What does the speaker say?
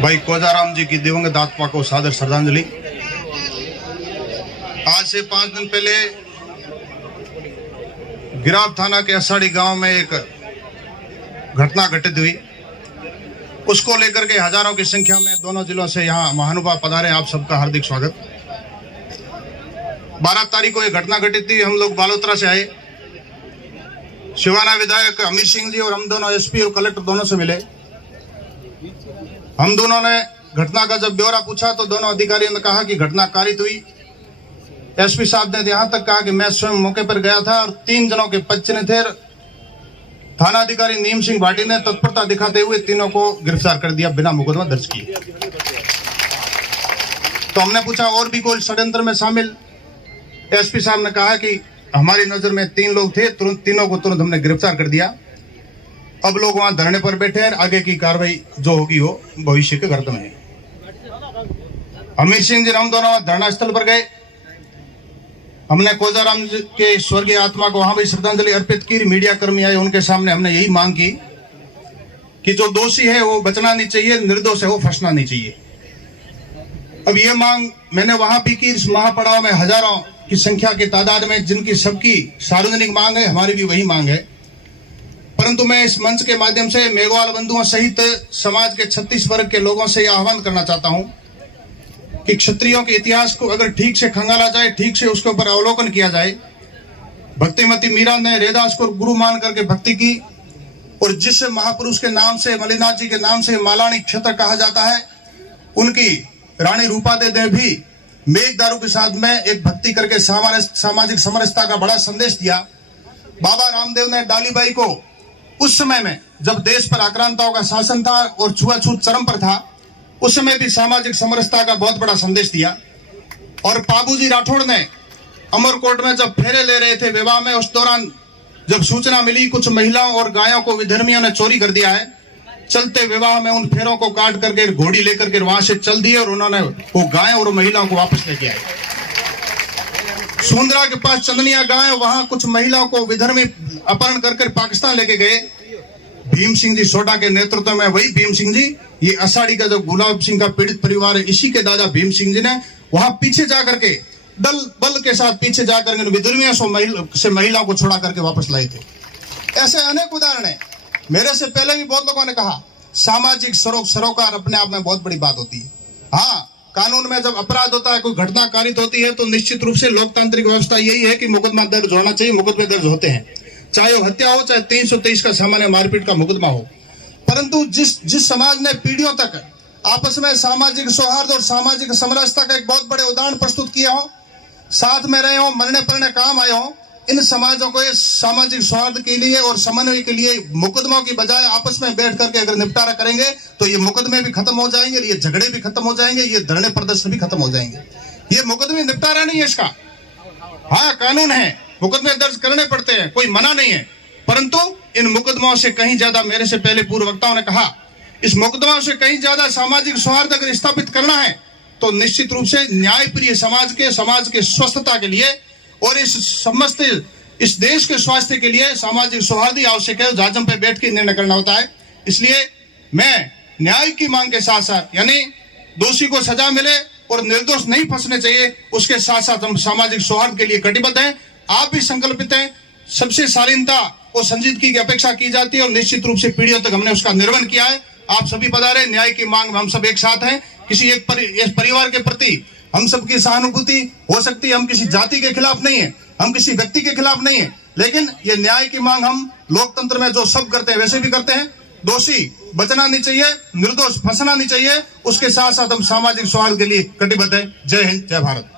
भाई कोजाराम जी की दिवंगत आत्मा को सादर श्रद्धांजलि। आज से 5 दिन पहले गिराव थाना के असाड़ी गांव में एक घटना घटित हुई। उसको लेकर के हजारों की संख्या में दोनों जिलों से यहाँ महानुभाव पधारे। आप सबका हार्दिक स्वागत। 12 तारीख को एक घटना घटित थी। हम लोग बालोतरा से आए। शिवाना विधायक अमित सिंह जी और हम दोनों एसपी और कलेक्टर दोनों से मिले। हम दोनों ने घटना का जब ब्यौरा पूछा तो दोनों अधिकारियों ने कहा कि घटना कारित हुई। एसपी साहब ने यहाँ तक कहा कि मैं स्वयं मौके पर गया था और 3 जनों के बच्चे थे। थाना अधिकारी नीम सिंह भाटी ने तत्परता दिखाते हुए तीनों को गिरफ्तार कर दिया बिना मुकदमा दर्ज किए। तो हमने पूछा और भी कोई षड्यंत्र में शामिल? एसपी साहब ने कहा कि हमारी नजर में 3 लोग थे, तीनों को तुरंत हमने गिरफ्तार कर दिया। अब लोग वहां धरने पर बैठे हैं। आगे की कार्रवाई जो होगी वो भविष्य के गर्त में है। अमित सिंह जी हम दोनों धरना स्थल पर गए। हमने कोजाराम जी के स्वर्गीय आत्मा को वहां भी श्रद्धांजलि अर्पित की। मीडिया कर्मी आए, उनके सामने हमने यही मांग की कि जो दोषी है वो बचना नहीं चाहिए, निर्दोष है वो फंसना नहीं चाहिए। अब ये मांग मैंने वहां भी की। इस महापड़ाव में हजारों की संख्या की तादाद में जिनकी सबकी सार्वजनिक मांग है, हमारी भी वही मांग है। परंतु मैं इस मंच के माध्यम से मेघवाल बंधुओं सहित समाज के 36 वर्ग के लोगों से यह आह्वान करना चाहता हूं कि क्षत्रियों के इतिहास को अगर ठीक से खंगाला जाए, ठीक से उसके ऊपर अवलोकन किया जाए। भक्तिमती मीरा ने रैदास को गुरु मान करके भक्ति की और जिस महापुरुष के नाम से, मलिनाथ जी के नाम से मालानी क्षेत्र कहा जाता है, उनकी रानी रूपादे ने भी मेघदारू के साथ में एक भक्ति करके सामाजिक समरसता का बड़ा संदेश दिया। बाबा रामदेव ने डालीबाई को उस समय में जब देश पर आक्रांताओं का शासन था और छुआछूत चरम पर था, उस समय भी सामाजिक समरसता का बहुत बड़ा संदेश दिया। और बाबूजी राठौड़ ने अमरकोट में जब फेरे ले रहे थे विवाह में, उस दौरान जब सूचना मिली कुछ महिलाओं और गायों को विधर्मियों ने चोरी कर दिया है, चलते विवाह में उन फेरों को काट करके घोड़ी लेकर के वहां से चल दिए और उन्होंने वो गाय और महिलाओं को वापस लेके आए। सुंदरा के पास चंदनिया गाय, वहां कुछ महिलाओं को विधर्मी अपहरण करके पाकिस्तान लेके गए। भीम सिंह जी सोडा के नेतृत्व में, वही भीम सिंह जी, ये असाड़ी का जो गुलाब सिंह का पीड़ित परिवार है, इसी के दादा भीम सिंह जी ने वहां पीछे जाकर के बल के साथ पीछे जाकर विधर्मियों से महिलाओं को छोड़ा करके वापस लाए थे। ऐसे अनेक उदाहरण है। मेरे से पहले भी बहुत लोगों ने कहा सामाजिक सरोकार अपने आप में बहुत बड़ी बात होती है। हाँ, कानून में जब अपराध होता है, कोई घटना कारित होती है, तो निश्चित रूप से लोकतांत्रिक व्यवस्था यही है कि मुकदमा दर्ज होना चाहिए। मुकदमे दर्ज होते हैं, चाहे वो हत्या हो, चाहे 323 का सामान्य मारपीट का मुकदमा हो। परंतु जिस समाज ने पीढ़ियों तक आपस में सामाजिक सौहार्द और सामाजिक समरसता का एक बहुत बड़े उदाहरण प्रस्तुत किया हो, साथ में रहे हो, मरने पड़ने काम आए हो, इन समाजों को सामाजिक सौहार्द के लिए और समन्वय के लिए मुकदमों की बजाय आपस में बैठ करके अगर निपटारा करेंगे तो ये मुकदमे भी खत्म हो जाएंगे, ये झगड़े भी खत्म हो जाएंगे, ये धरने प्रदर्शन भी खत्म हो जाएंगे। ये मुकदमे निपटारा नहीं है इसका। हाँ, कानून है, मुकदमे दर्ज करने पड़ते हैं, कोई मना नहीं है। परंतु इन मुकदमों से कहीं ज्यादा, मेरे से पहले पूर्व वक्ताओं ने कहा, इस मुकदमों से कहीं ज्यादा सामाजिक सौहार्द अगर स्थापित करना है तो निश्चित रूप से न्यायप्रिय समाज के स्वस्थता के लिए और इस देश के स्वास्थ्य के लिए सामाजिक सौहार्द आवश्यक है। जाजम पे बैठ के निर्णय करना होता है। इसलिए मैं न्याय की मांग के साथ साथ, यानी दोषी को सजा मिले और निर्दोष नहीं फंसने चाहिए, उसके साथ साथ हम सामाजिक सौहार्द के लिए कटिबद्ध हैं। आप भी संकल्पित हैं। सबसे शालीनता और संजीदगी की अपेक्षा की जाती है और निश्चित रूप से पीढ़ियों तक हमने उसका निर्वहन किया है। आप सभी पधारे। न्याय की मांग में हम सब एक साथ हैं। किसी एक परिवार के प्रति हम सबकी सहानुभूति हो सकती है। हम किसी जाति के खिलाफ नहीं है, हम किसी व्यक्ति के खिलाफ नहीं है, लेकिन ये न्याय की मांग हम लोकतंत्र में जो सब करते हैं वैसे भी करते हैं। दोषी बचना नहीं चाहिए, निर्दोष फंसना नहीं चाहिए। उसके साथ साथ हम सामाजिक सौहार्द के लिए कटिबद्ध हैं। जय हिंद, जय भारत।